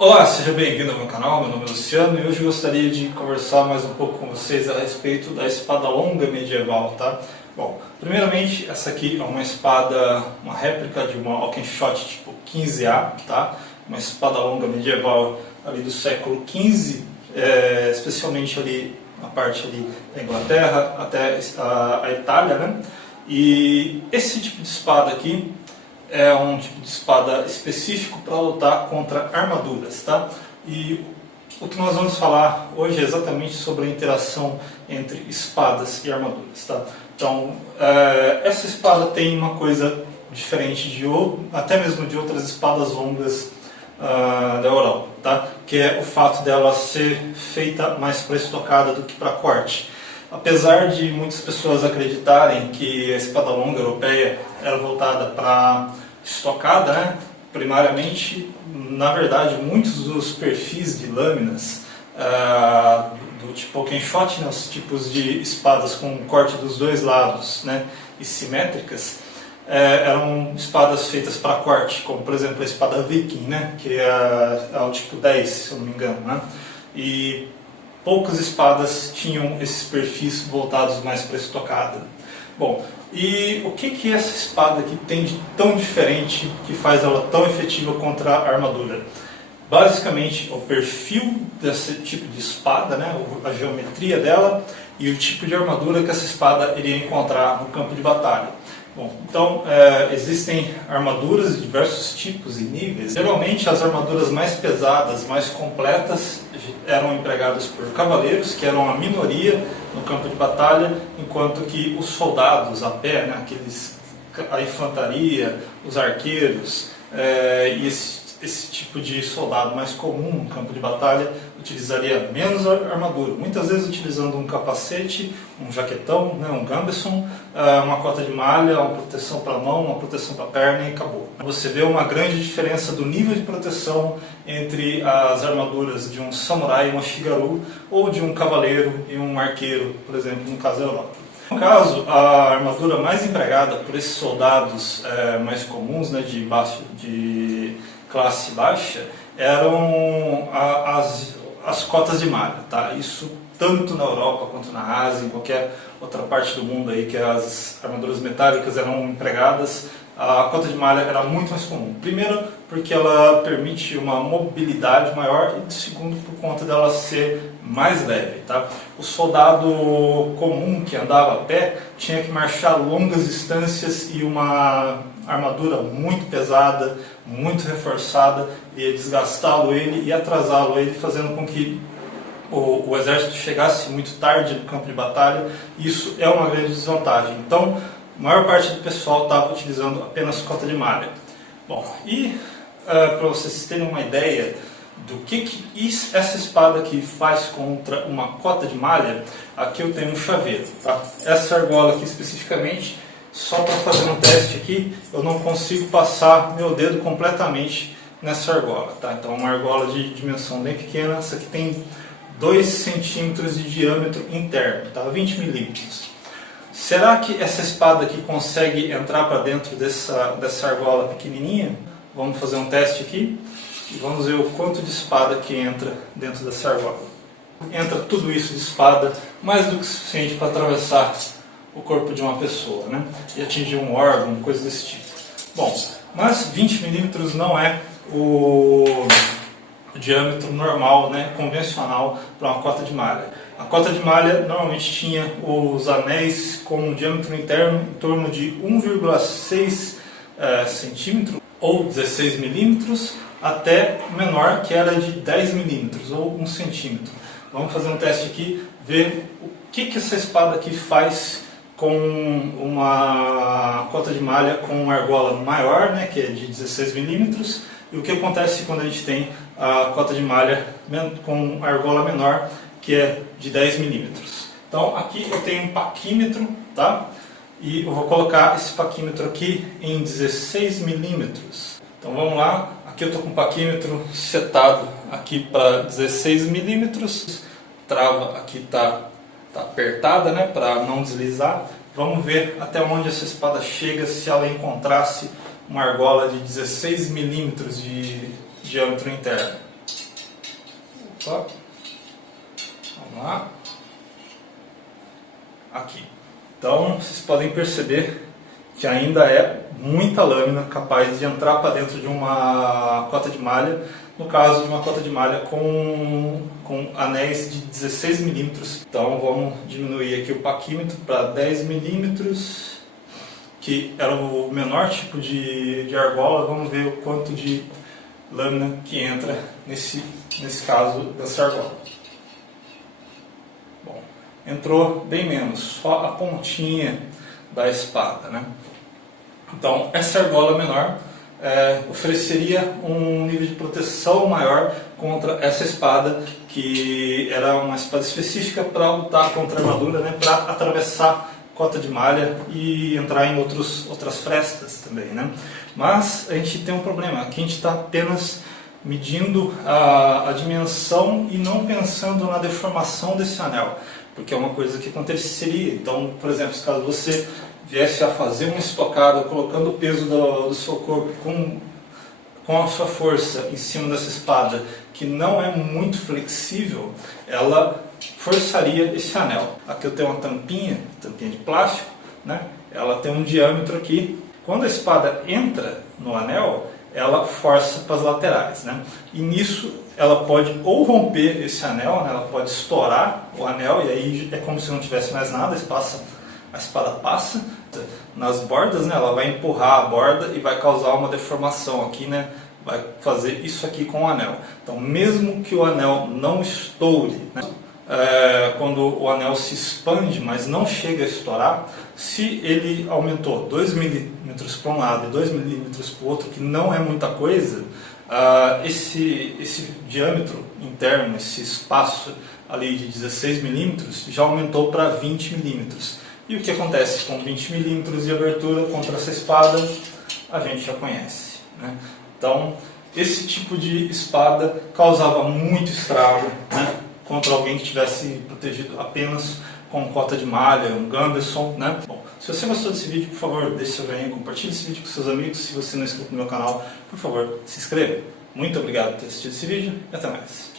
Olá, seja bem-vindo ao meu canal, meu nome é Luciano e hoje eu gostaria de conversar mais um pouco com vocês a respeito da espada longa medieval, tá? Bom, primeiramente, essa aqui é uma espada, uma réplica de uma Alkenshot tipo 15A, tá? Uma espada longa medieval ali do século XV, especialmente ali na parte ali da Inglaterra até a Itália, né? E esse tipo de espada aqui é um tipo de espada específico para lutar contra armaduras, tá? E o que nós vamos falar hoje é exatamente sobre a interação entre espadas e armaduras, tá? Então, essa espada tem uma coisa diferente de até mesmo de outras espadas longas da Europa, tá? Que é o fato dela ser feita mais para estocada do que para corte. Apesar de muitas pessoas acreditarem que a espada longa europeia era voltada para estocada, né, primariamente, na verdade, muitos dos perfis de lâminas do tipo Alkenshot, né, os tipos de espadas com corte dos dois lados, né, e simétricas, eram espadas feitas para corte, como por exemplo a espada Viking, né, que é o tipo 10, se eu não me engano, né, e poucas espadas tinham esses perfis voltados mais para estocada. Bom, e o que essa espada aqui tem de tão diferente que faz ela tão efetiva contra a armadura? Basicamente, o perfil desse tipo de espada, né, a geometria dela e o tipo de armadura que essa espada iria encontrar no campo de batalha. Bom, então, existem armaduras de diversos tipos e níveis. Geralmente, as armaduras mais pesadas, mais completas, eram empregadas por cavaleiros, que eram a minoria no campo de batalha, enquanto que os soldados a pé, né, a infantaria, os arqueiros e esse tipo de soldado mais comum no campo de batalha utilizaria menos armadura, muitas vezes utilizando um capacete, um jaquetão, né, um gambeson, uma cota de malha, uma proteção para a mão, uma proteção para a perna e acabou. Você vê uma grande diferença do nível de proteção entre as armaduras de um samurai e uma shigaru, ou de um cavaleiro e um arqueiro, por exemplo, no caso da Europa. No caso, a armadura mais empregada por esses soldados mais comuns, né, de classe baixa, eram as cotas de malha, tá? Isso tanto na Europa quanto na Ásia, em qualquer outra parte do mundo aí que as armaduras metálicas eram empregadas, a cota de malha era muito mais comum. Primeiro, porque ela permite uma mobilidade maior e segundo, por conta dela ser mais leve, tá? O soldado comum que andava a pé tinha que marchar longas distâncias e uma armadura muito pesada, muito reforçada, ia desgastá-lo ele e atrasá-lo ele, fazendo com que o exército chegasse muito tarde no campo de batalha. Isso é uma grande desvantagem. Então, a maior parte do pessoal estava utilizando apenas cota de malha. Bom, e para vocês terem uma ideia do que essa espada aqui faz contra uma cota de malha, aqui eu tenho um chaveiro, tá? Essa argola aqui especificamente, só para fazer um teste aqui, eu não consigo passar meu dedo completamente nessa argola, tá? Então, uma argola de dimensão bem pequena, essa aqui tem 2 centímetros de diâmetro interno, tá? 20 milímetros. Será que essa espada aqui consegue entrar para dentro dessa argola pequenininha? Vamos fazer um teste aqui e vamos ver o quanto de espada que entra dentro dessa argola. Entra tudo isso de espada, mais do que suficiente para atravessar o corpo de uma pessoa, né? E atingir um órgão, coisa desse tipo. Bom, mas 20 milímetros não é o diâmetro normal, né, convencional para uma cota de malha. A cota de malha normalmente tinha os anéis com um diâmetro interno em torno de 1,6 centímetro ou 16 milímetros, até menor, que era de 10 milímetros ou 1 centímetro. Vamos fazer um teste aqui, ver o que essa espada aqui faz com uma cota de malha com uma argola maior, né, que é de 16 milímetros, e o que acontece quando a gente tem a cota de malha com argola menor, que é de 10 milímetros. Então aqui eu tenho um paquímetro, tá? E eu vou colocar esse paquímetro aqui em 16 milímetros. Então vamos lá, aqui eu estou com o paquímetro setado aqui para 16 milímetros, trava aqui está apertada, né, para não deslizar. Vamos ver até onde essa espada chega se ela encontrasse uma argola de 16 milímetros de diâmetro interno. Opa. Vamos lá. Aqui. Então, vocês podem perceber que ainda é muita lâmina capaz de entrar para dentro de uma cota de malha, no caso de uma cota de malha com anéis de 16 milímetros. Então vamos diminuir aqui o paquímetro para 10 milímetros, que era o menor tipo de argola. Vamos ver o quanto de lâmina que entra nesse caso dessa argola. Bom, entrou bem menos, só a pontinha da espada, né? Então, essa argola menor ofereceria um nível de proteção maior contra essa espada, que era uma espada específica para lutar contra a armadura, né? Para atravessar cota de malha e entrar em outras frestas também, né? Mas a gente tem um problema, aqui a gente está apenas medindo a dimensão e não pensando na deformação desse anel, porque é uma coisa que aconteceria. Então, por exemplo, se caso você viesse a fazer uma estocada colocando o peso do seu corpo com a sua força em cima dessa espada, que não é muito flexível, ela forçaria esse anel. Aqui eu tenho uma tampinha de plástico, né? Ela tem um diâmetro aqui. Quando a espada entra no anel, ela força para as laterais, né? E nisso ela pode ou romper esse anel, né? Ela pode estourar o anel, e aí é como se não tivesse mais nada, a espada passa nas bordas, né? Ela vai empurrar a borda e vai causar uma deformação aqui, né? Vai fazer isso aqui com o anel. Então, mesmo que o anel não estoure, né? Quando o anel se expande, mas não chega a estourar, se ele aumentou 2 milímetros para um lado e 2 milímetros para o outro, que não é muita coisa, esse diâmetro interno, esse espaço ali de 16 milímetros, já aumentou para 20 milímetros. E o que acontece com 20 milímetros de abertura contra essa espada, a gente já conhece, né? Então, esse tipo de espada causava muito estrago, né? Contra alguém que tivesse protegido apenas com cota de malha, um Gunderson, né? Bom, se você gostou desse vídeo, por favor, deixe seu joinha, compartilhe esse vídeo com seus amigos. Se você não é inscrito no meu canal, por favor, se inscreva. Muito obrigado por ter assistido esse vídeo e até mais.